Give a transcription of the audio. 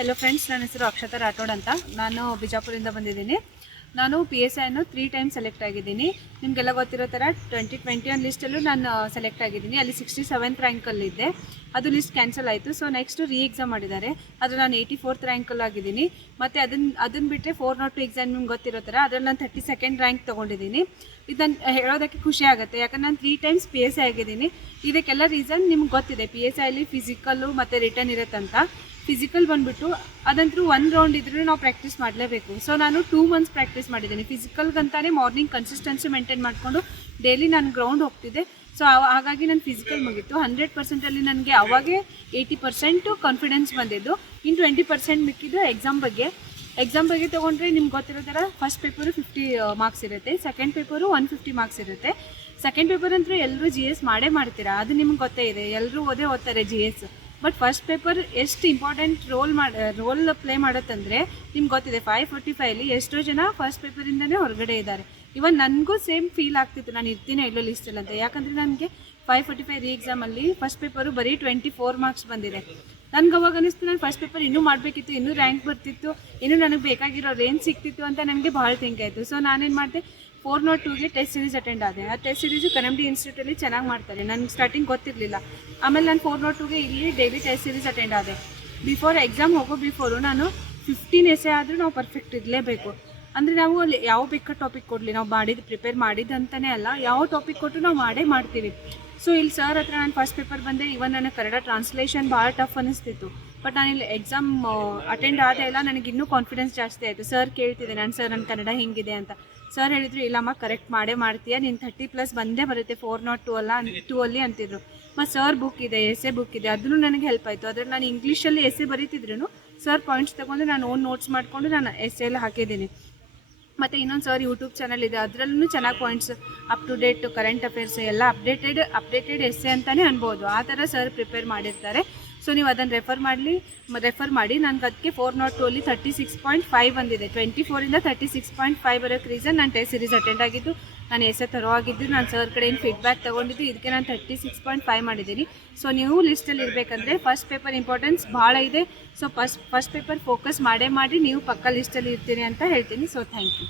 Hello friends ನನ್ನ ಹೆಸರು ಅಕ್ಷತಾ ರಾಠೋಡ್ ಅಂತ. ನಾನು ಬಿಜಾಪುರಿಂದ ಬಂದಿದ್ದೀನಿ. ನಾನು ಪಿ ಎಸ್ ಐನು ತ್ರೀ ಟೈಮ್ ಸೆಲೆಕ್ಟ್ ಆಗಿದ್ದೀನಿ. ನಿಮಗೆಲ್ಲ ಗೊತ್ತಿರೋ ಥರ ಟ್ವೆಂಟಿ ಟ್ವೆಂಟಿ ಒನ್ ಲಿಸ್ಟಲ್ಲೂ ನಾನು ಸೆಲೆಕ್ಟ್ ಆಗಿದ್ದೀನಿ. ಅಲ್ಲಿ ಸಿಕ್ಸ್ಟಿ ಸೆವೆಂತ್ ರ್ಯಾಂಕಲ್ಲಿದ್ದೆ ಅದು ಲಿಸ್ಟ್ ಕ್ಯಾನ್ಸಲ್ ಆಯಿತು. ಸೊ ನೆಕ್ಸ್ಟ್ ರೀ ಎಕ್ಸಾಮ್ ಮಾಡಿದ್ದಾರೆ. ಅದು ನಾನು ಏಯ್ಟಿ ಫೋರ್ತ್ ರ್ಯಾಂಕಲ್ಲಿ ಆಗಿದ್ದೀನಿ. ಮತ್ತು ಅದನ್ನು ಅದನ್ನು ಬಿಟ್ಟರೆ ಫೋರ್ ನಾಟ್ ಟು ಎಕ್ಸಾಮ್ ನಿಮ್ಗೆ ಗೊತ್ತಿರೋ ಥರ ಅದರಲ್ಲಿ ನಾನು ತರ್ಟಿ ಸೆಕೆಂಡ್ ರ್ಯಾಂಕ್ ತೊಗೊಂಡಿದ್ದೀನಿ. ಇದನ್ನು ಹೇಳೋದಕ್ಕೆ ಖುಷಿ ಆಗುತ್ತೆ. ಯಾಕಂದ್ರೆ ನಾನು three times P S I ಆಗಿದ್ದೀನಿ. ಇದಕ್ಕೆಲ್ಲ ರೀಸನ್ ನಿಮ್ಗೆ ಗೊತ್ತಿದೆ. ಪಿ ಎಸ್ ಐಲಿ ಫಿಸಿಕಲ್ಲು ಮತ್ತು ರಿಟರ್ನ್ ಇರುತ್ತಂತ ಫಿಸಿಕಲ್ ಬಂದ್ಬಿಟ್ಟು ಅದಂತರೂ ಒಂದು ರೌಂಡ್ ಇದ್ರೂ ನಾವು ಪ್ರಾಕ್ಟೀಸ್ ಮಾಡಲೇಬೇಕು. ಸೊ ನಾನು ಟೂ ಮಂತ್ಸ್ ಪ್ರಾಕ್ಟೀಸ್ ಮಾಡಿದ್ದೀನಿ. ಫಿಸಿಕಲ್ಗಂತಾನೆ ಮಾರ್ನಿಂಗ್ ಕನ್ಸಿಸ್ಟೆನ್ಸಿ ಮೇಂಟೈನ್ ಮಾಡಿಕೊಂಡು ಡೈಲಿ ನಾನು ಗ್ರೌಂಡ್ ಹೋಗ್ತಿದ್ದೆ. ಸೊ ಹಾಗಾಗಿ ನಾನು ಫಿಸಿಕಲ್ ಮುಗೀತು. ಹಂಡ್ರೆಡ್ ಪರ್ಸೆಂಟಲ್ಲಿ ನನಗೆ ಅವಾಗೇ ಏಯ್ಟಿ ಪರ್ಸೆಂಟು ಕಾನ್ಫಿಡೆನ್ಸ್ ಬಂದಿದ್ದು. ಇನ್ನು ಟ್ವೆಂಟಿ ಪರ್ಸೆಂಟ್ ಮಿಕ್ಕಿದ್ದು ಎಕ್ಸಾಮ್ ಬಗ್ಗೆ. ಎಕ್ಸಾಮ್ ಬಗ್ಗೆ ತೊಗೊಂಡ್ರೆ ನಿಮ್ಗೆ ಗೊತ್ತಿರೋ ಥರ ಫಸ್ಟ್ ಪೇಪರು ಫಿಫ್ಟಿ ಮಾರ್ಕ್ಸ್ ಇರುತ್ತೆ. Second paper one fifty marks ಇರುತ್ತೆ. ಸೆಕೆಂಡ್ ಪೇಪರ್ ಅಂತೂ ಎಲ್ಲರೂ ಜಿ ಎಸ್ ಮಾಡೇ ಮಾಡ್ತೀರಾ? ಅದು ನಿಮ್ಗೆ ಗೊತ್ತೇ ಇದೆ. ಎಲ್ಲರೂ ಓದೇ ಓದ್ತಾರೆ G S but first paper ಎಷ್ಟು ಇಂಪಾರ್ಟೆಂಟ್ ರೋಲ್ ಮಾಡಿ ರೋಲ್ ಪ್ಲೇ ಮಾಡುತ್ತಂದರೆ ನಿಮ್ಗೆ ಗೊತ್ತಿದೆ ಫೈವ್ ಫೋರ್ಟಿ ಫೈವಲ್ಲಿ ಎಷ್ಟೋ ಜನ ಫಸ್ಟ್ ಪೇಪರಿಂದನೇ ಹೊರಗಡೆ ಇದ್ದಾರೆ. ಇವನ್ ನನಗೂ ಸೇಮ್ ಫೀಲ್ ಆಗ್ತಿತ್ತು. ನಾನು ಇರ್ತೀನಿ ಎಲ್ಲೋ ಲಿಸ್ಟಲ್ಲಿ ಅಂತ. ಯಾಕಂದರೆ ನನಗೆ ಫೈವ್ ಫೋರ್ಟಿ ಫೈವ್ ರೀ ಎಕ್ಸಾಮಲ್ಲಿ ಫಸ್ಟ್ ಪೇಪರು ಬರೀ ಟ್ವೆಂಟಿ ಫೋರ್ ಮಾರ್ಕ್ಸ್ ಬಂದಿದೆ. ನನಗೆ ಅವಾಗ ಅನಿಸ್ತು ನಾನು ಫಸ್ಟ್ ಪೇಪರ್ ಇನ್ನೂ ಮಾಡಬೇಕಿತ್ತು, ಇನ್ನೂ ರ್ಯಾಂಕ್ ಬರ್ತಿತ್ತು, ಇನ್ನೂ ನನಗೆ ಬೇಕಾಗಿರೋ ರೇಂಜ್ ಸಿಕ್ತಿತ್ತು ಅಂತ ನನಗೆ ಭಾಳ ಥಿಂಕ್ ಆಯಿತು. ಸೊ ನಾನೇನು ಮಾಡಿದೆ ಫೋರ್ ನಾಟ್ ಟೂಗೆ ಟೆಸ್ಟ್ ಸೀರೀಸ್ ಅಟೆಂಡ್ ಆದೆ. ಆ ಟೆಸ್ಟ್ ಸೀರೀಸು ಕನಂಬಡಿ ಇನ್ಸ್ಟಿಟ್ಯೂಟಲ್ಲಿ ಚೆನ್ನಾಗಿ ಮಾಡ್ತಾರೆ. ನನಗೆ ಸ್ಟಾರ್ಟಿಂಗ್ ಗೊತ್ತಿರಲಿಲ್ಲ. ಆಮೇಲೆ ನಾನು ಫೋರ್ ನಾಟ್ ಟೂಗೆ ಇಲ್ಲಿ ಡೈಲಿ ಟೆಸ್ಟ್ ಸೀರೀಸ್ ಅಟೆಂಡ್ ಆದೆ. ಬಿಫೋರ್ ಎಕ್ಸಾಮ್ ಹೋಗೋ ಬಿಫೋರು ನಾನು ಫಿಫ್ಟೀನ್ ಎಸೆ ಆದರೂ ನಾವು ಪರ್ಫೆಕ್ಟ್ ಇರಲೇಬೇಕು. ಅಂದರೆ ನಾವು ಅಲ್ಲಿ ಯಾವ ಬೇಕಾದ ಟಾಪಿಕ್ ಕೊಡಲಿ? ನಾವು ಮಾಡಿದ್ದು ಪ್ರಿಪೇರ್ ಮಾಡಿದ್ದಂತಲೇ ಅಲ್ಲ, ಯಾವ ಟಾಪಿಕ್ ಕೊಟ್ಟು ನಾವು ಮಾಡೇ ಮಾಡ್ತೀವಿ. ಸೊ ಇಲ್ಲಿ ಸರ್ ಹತ್ರ ನಾನು ಫಸ್ಟ್ ಪೇಪರ್ ಬಂದೆ. ಇವನ್ ನನಗೆ ಕನ್ನಡ ಟ್ರಾನ್ಸ್ಲೇಷನ್ ಭಾಳ ಟಫ್ ಅನಿಸ್ತಿತ್ತು ಬಟ್ ನಾನು ಇಲ್ಲಿ ಎಕ್ಸಾಮ್ ಅಟೆಂಡ್ ಆದ ಎಲ್ಲ ನನಗೆ ಇನ್ನೂ ಕಾನ್ಫಿಡೆನ್ಸ್ ಜಾಸ್ತಿ ಆಯಿತು. ಸರ್ ಕೇಳ್ತಿದ್ದೆ ನಾನು ಸರ್ ನನ್ನ ಕನ್ನಡ ಹೆಂಗಿದೆ ಅಂತ. ಸರ್ ಹೇಳಿದ್ರು ಇಲ್ಲಮ್ಮ ಕರೆಕ್ಟ್ ಮಾಡೇ ಮಾಡ್ತೀಯ? ನೀನು ಥರ್ಟಿ ಪ್ಲಸ್ ಬಂದೇ ಬರುತ್ತೆ ಫೋರ್ ನಾಟ್ ಟು ಅಲ್ಲ ಟೂ ಅಲ್ಲಿ ಅಂತಿದ್ರು. ಮತ್ತು ಸರ್ ಬುಕ್ ಇದೆ ಎಸೆ ಬುಕ್ ಇದೆ ಅದನ್ನು ನನಗೆ ಹೆಲ್ಪ್ ಆಯಿತು. ಆದರೆ ನಾನು ಇಂಗ್ಲೀಷಲ್ಲಿ ಎಸೆ ಬರೀತಿದ್ರು ಸರ್ ಪಾಯಿಂಟ್ಸ್ ತೊಗೊಂಡು ನಾನು ಓನ್ ನೋಟ್ಸ್ ಮಾಡಿಕೊಂಡು ನಾನು ಎಸೆ ಎಲ್ಲ ಹಾಕಿದ್ದೀನಿ. ಮತ್ತು ಇನ್ನೊಂದು ಸರ್ ಯೂಟ್ಯೂಬ್ ಚಾನಲ್ ಇದೆ, ಅದರಲ್ಲೂ ಚೆನ್ನಾಗಿ points up to date current affairs ಎಲ್ಲ ಅಪ್ಡೇಟೆಡ್ ಅಪ್ಡೇಟೆಡ್ ಎಸ್ಸೆ ಅಂತಲೇ ಅನ್ಬೋದು. ಆ ಥರ ಸರ್ ಪ್ರಿಪೇರ್ ಮಾಡಿರ್ತಾರೆ. ಸೊ ನೀವು ಅದನ್ನು ರೆಫರ್ ಮಾಡಲಿ ರೆಫರ್ ಮಾಡಿ. ನನಗೆ ಅದಕ್ಕೆ ಫೋರ್ ನಾಟ್ ಟು ಅಲ್ಲಿ ತರ್ಟಿ ಸಿಕ್ಸ್ ಪಾಯಿಂಟ್ ಫೈವ್ ಬಂದಿದೆ. ಟ್ವೆಂಟಿ ಫೋರಿಂದ ತರ್ಟಿ ಸಿಕ್ಸ್ ಪಾಯಿಂಟ್ ಫೈವ್ ಬರೋಕ್ಕೆ ರೀಸನ್ ನಾನು ಟೆಸ್ಟ್ ಸೀರೀಸ್ ಅಟೆಂಡ್ ಆಗಿದ್ದು, ನಾನು ಎಸೆ ತರೋ ಆಗಿದ್ದು ನಾನು ಸರ್ ಕಡೆಯಿಂದ ಫೀಡ್ಬ್ಯಾಕ್ ತೊಗೊಂಡಿದ್ದು ಇದಕ್ಕೆ ನಾನು ತರ್ಟಿ ಸಿಕ್ಸ್ ಪಾಯಿಂಟ್ ಫೈವ್ ಮಾಡಿದ್ದೀನಿ. ಸೊ ನೀವು ಲಿಸ್ಟಲ್ಲಿ ಇರಬೇಕಂದ್ರೆ ಫಸ್ಟ್ ಪೇಪರ್ ಇಂಪಾರ್ಟೆನ್ಸ್ ಭಾಳ ಇದೆ. So first first paper focus ಮಾಡೇ ಮಾಡಿ, ನೀವು ಪಕ್ಕ ಲಿಸ್ಟಲ್ಲಿ ಇರ್ತೀರಿ ಅಂತ ಹೇಳ್ತೀನಿ. So thank you